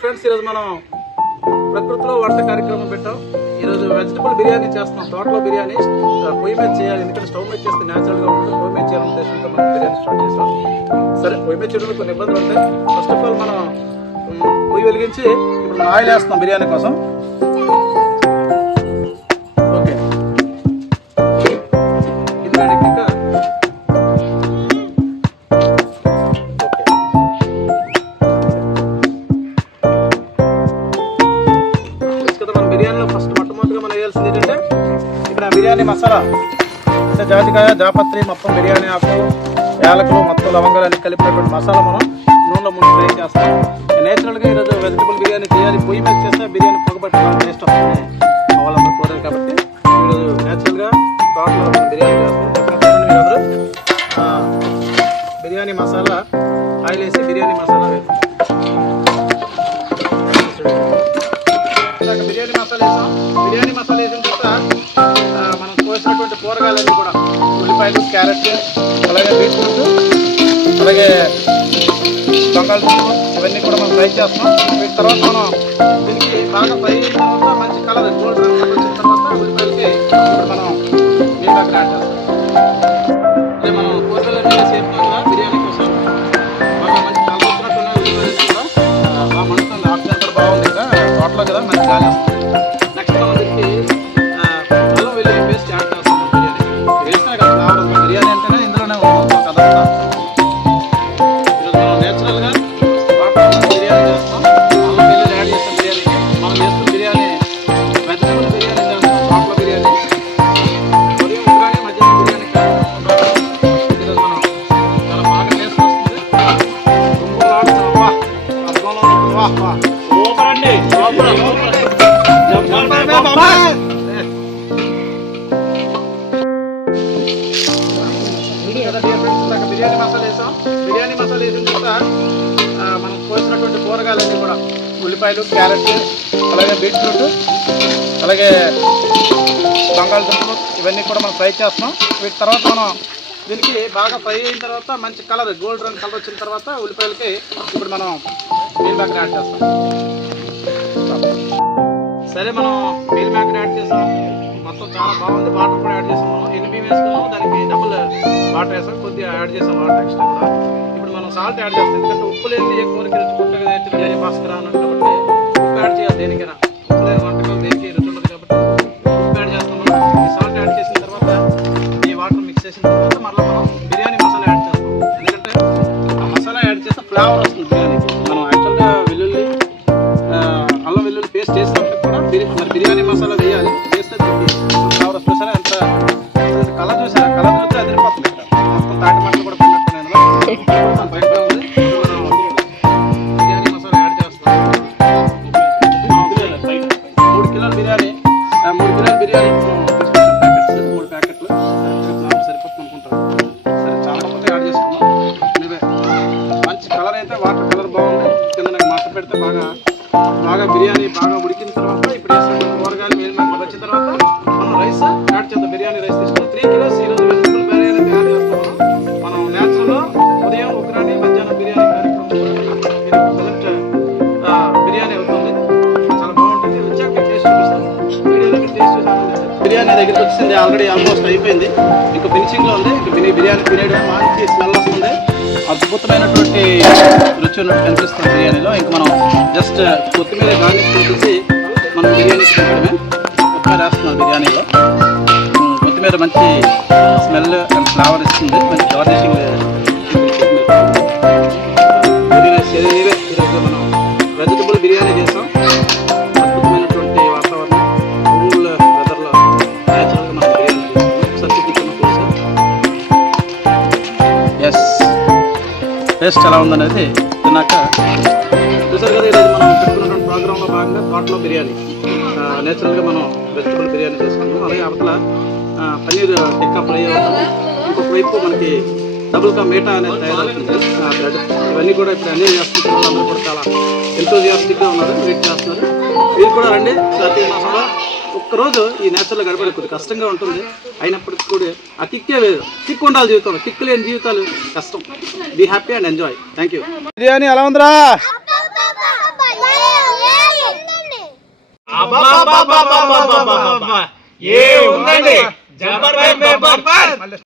Friends, ఈరోజు మనం ప్రకృతిలో వంట కార్యక్రమం పెట్టాం. ఈరోజు వెజిటబుల్ బిర్యానీ చేస్తున్నాం. తోటలో బిర్యానీ పొయ్యి మీద చేయాలి, ఎందుకంటే స్టవ్ మీద చేస్తే న్యాచురల్ గా ఉంటుంది. పొయ్యి మీద చేయాలని ఉద్దేశంతో మనం బిర్యానీ స్టార్ట్ చేస్తాం. సరే, పొయ్యి మీద చేయడంలో కొన్ని ఇబ్బందులు ఉంటాయి. ఫస్ట్ ఆఫ్ ఆల్ మనం పొయ్యి వెలిగించి ఇప్పుడు మనం ఆయిల్ వేస్తున్నాం బిర్యానీ కోసం. ఓకే, బిర్యానీ మసాలా అంటే జాజికాయ, జాపత్రి, మొత్తం బిర్యానీ ఆకు, యాలకులు, మొత్తం లవంగాలు అన్ని కలిపినటువంటి మసాలా మనం నూనెలో ముందు ఫ్రై చేస్తాం. నేచురల్గా ఈరోజు వెజిటబుల్ బిర్యానీ చేయాలి. పొయ్యి మీద చేస్తే బిర్యానీ పొగబట్టి టేస్ట్ వస్తుంది. వాళ్ళందరూ కోరారు కాబట్టి ఈరోజు నేచురల్గా తోటలో బిర్యానీ చేస్తాం. మీరందరూ బిర్యానీ మసాలా ఆయిల్ వేసి బిర్యానీ మసాలా వేస్తాం. బిర్యానీ మసాలా వేసాం. బిర్యానీ మసాలా వేసిన తర్వాత మనం కోసినటువంటి కూరగాయలన్నీ కూడా ఉల్లిపాయలు, క్యారెట్, అలాగే బీట్రూట్, అలాగే బంగాళదుంపలు ఇవన్నీ కూడా మనం ఫ్రై చేస్తాం. వీటి తర్వాత మనం దీనికి బాగా ఫ్రై అయిన తర్వాత మంచి కలర్ గోల్డ్ రంగు వచ్చిన తర్వాత ఉల్లిపాయలకి ఇప్పుడు మనం నీళ్ళకి యాడ్ చేస్తాం. అదే మనం కూరగాయలన్నీ వేసేస్తున్నాం కదా బిర్యానీ కోసం, బాగా మంచి కలర్ వచ్చినట్టున్న ఉల్లిపాయలు కూడా బాగా మండుతుంది. ఆప్షన్ కూడా బాగుంది కదా, తోటలో కదా మంచి గాలి వస్తుంది. నెక్స్ట్ మనం దీనికి అల్లం వెల్లుల్లి పేస్ట్ యాడ్ చేస్తాం. బిర్యానీ కదా ఫ్లేవర్ బిర్యానీ అంటేనే ఇందులోనే కదా. ఈరోజు మనం నేచురల్గా బిర్యానీ చేస్తాం. అల్లం వెల్లుల్లి యాడ్ చేస్తాం బిర్యానీకి. మనం చేస్తున్న బిర్యానీ వెజిటబుల్ బిర్యానీ చేస్తాం. తోటలో బిర్యానీ ఉదయం ఉగ్రాని, మధ్యాహ్నం బిర్యానీ. ఈరోజు మనం చాలా బాగా టేస్ట్ వస్తుంది. సూపర్ అండి, సూపర్. బిర్యానీ మసాలా వేసాం. బిర్యానీ మసాలా వేసిన తర్వాత మనం కోసినటువంటి కూరగాయలన్నీ కూడా ఉల్లిపాయలు, క్యారెట్, అలాగే బీట్రూట్, అలాగే బంగాళదుంపలు ఇవన్నీ కూడా మనం ఫ్రై చేస్తున్నాం. వీటి తర్వాత మనం దీనికి బాగా ఫ్రై అయిన తర్వాత మంచి కలర్ గోల్డ్ రంగు కలర్ వచ్చిన తర్వాత ఉల్లిపాయలకి ఇప్పుడు మనం మీల్ మేకర్ యాడ్ చేస్తాం. సరే, మనం మీల్ మేకర్ యాడ్ చేసాం. మొత్తం చాలా బాగుంది. వాటర్ కూడా యాడ్ చేసాం. మనం ఎన్ని బియ్యం వేసుకున్నాం దానికి డబుల్ వాటర్ వేసాం. కొద్దిగా యాడ్ చేసాం వాటర్ ఎక్స్ట్రా కూడా. ఇప్పుడు మనం సాల్ట్ యాడ్ చేస్తాం, ఎందుకంటే ఉప్పు లేని ఏ కూరకి రుచి కొత్తగా అయితే బిర్యానీ భాస్కర్ అన్నట్టు కాబట్టి ఉప్పు యాడ్ చేయాలి. దేనికైనా ఉప్పు లేని వంటకాలు దేనికి రుచి ఉండదు కాబట్టి ఉప్పు యాడ్ చేస్తాం. ఈ సాల్ట్ యాడ్ చేసిన తర్వాత ఈ వాటర్ మిక్స్ చేసిన తర్వాత మళ్ళీ మనం బిర్యానీ మసాలా యాడ్ చేస్తాం. ఎందుకంటే ఆ మసాలా యాడ్ చేస్తే ఫ్లేవర్ వస్తుంది బిర్యానీకి. మనం యాక్చువల్గా వెల్లుల్లి, అల్లం వెల్లుల్లి పేస్ట్ చేసినప్పుడు కూడా మరి బిర్యానీ మసాలా వేయాలి. వేస్తే ఫ్లేవర్ వస్తుంది. ఎంత కలర్ చూసారా? కలర్ చూస్తే అదిరిపోతుంది. మొత్తం తాటి మట్టలు కూడా పడినట్టు నేను బయట ఉంది. మనం బిర్యానీ మసాలా యాడ్ చేస్తాం. 3 కిలోల బిర్యానీ, 3 కిలోల బిర్యానీ తీసుకొచ్చాం ప్యాకెట్స్, 3 ప్యాకెట్లు సరిపోతుంది అనుకుంటారు. సరే, చాలా మంది యాడ్ చేసుకున్నాం. మంచి కలర్ అయితే వాటర్ కలర్ బాగుంది. కింద నాకు మట్ట పెడితే బాగా బిర్యానీ బాగా ఉడికిన తర్వాత ఇప్పుడు వేసిన కూరగాయలు మీల్ మేకర్ వచ్చిన తర్వాత మనం రైస్ యాడ్ చేద్దాం. బిర్యానీ రైస్ తీసుకుని 3 కిలోస్ ఈరోజు వెజిటబుల్ బిర్యానీ యాడ్ చేస్తాం. మనం న్యాచురల్గా ఉదయం ఉగ్రాని, మధ్యాహ్నం బిర్యానీ కార్యక్రమం ప్రజెంట్ బిర్యానీ అవుతుంది. చాలా బాగుంటుంది. వచ్చాక టేస్ట్ చూపిస్తాం. వీడియోలో టేస్ట్ చూసాను. బిర్యానీ దగ్గరికి వచ్చింది, ఆల్రెడీ ఆల్మోస్ట్ అయిపోయింది. ఇంకా ఫినిషింగ్లో ఉంది. ఇంకా బిర్యానీ తినేయడం మంచి స్మెల్ వస్తుంది. అద్భుతమైనటువంటి రుచి ఉన్నట్టు కనిపిస్తుంది బిర్యానీలో. ఇంకా మనం జస్ట్ కొత్తిమీర గార్నిష్ చేసి మనం బిర్యానీ తినడమే. కొత్తిమీర వేస్తున్నాం బిర్యానీలో. కొత్తిమీర మంచి స్మెల్ అండ్ ఫ్లేవర్ ఇస్తుంది. మంచి గార్నిషింగ్ శరీరే. ఈరోజు మనం వెజిటబుల్ బిర్యానీ చేసాం. అద్భుతమైనటువంటి వాతావరణం, కూల్ వెదర్లో న్యాచురల్గా మనం బిర్యానీ చేస్తాం. ఒకసారి చూపించిన కోసం టేస్ట్ ఎలా ఉందనేది తిన్నాక చూసారు కదా. ఈరోజు మనం పెట్టుకున్నటువంటి ప్రోగ్రాంలో భాగంగా తోటలో బిర్యానీ నేచురల్గా మనం వెజిటబుల్ బిర్యానీ చేసుకున్నాం. అలాగే అవతల పన్నీర్ టిక్కా ఫ్రై అవుతుంది. ఇంకొక వైపు మనకి డబుల్ కా మీఠా అనేది తయారవుతుంది. బ్రెడ్ ఇవన్నీ కూడా ఇప్పుడు అన్నీ చేస్తున్నారు. వాళ్ళందరూ కూడా చాలా ఎంతోజియాస్టిక్గా ఉన్నారు, వెయిట్ చేస్తున్నారు. మీరు కూడా రండి. కార్తీక మాసంలో ఒక్కరోజు ఈ నేచర్లో గడపడం కొద్దిగా కష్టంగా ఉంటుంది. అయినప్పటికీ కూడా ఆ కిక్కే వేరు. కిక్ ఉండాలి జీవితంలో. కిక్ లేని జీవితాలు కష్టం. Be happy and enjoy. Thank you. Biryani ఎలా ఉందిరా? ఏ ఉందండి.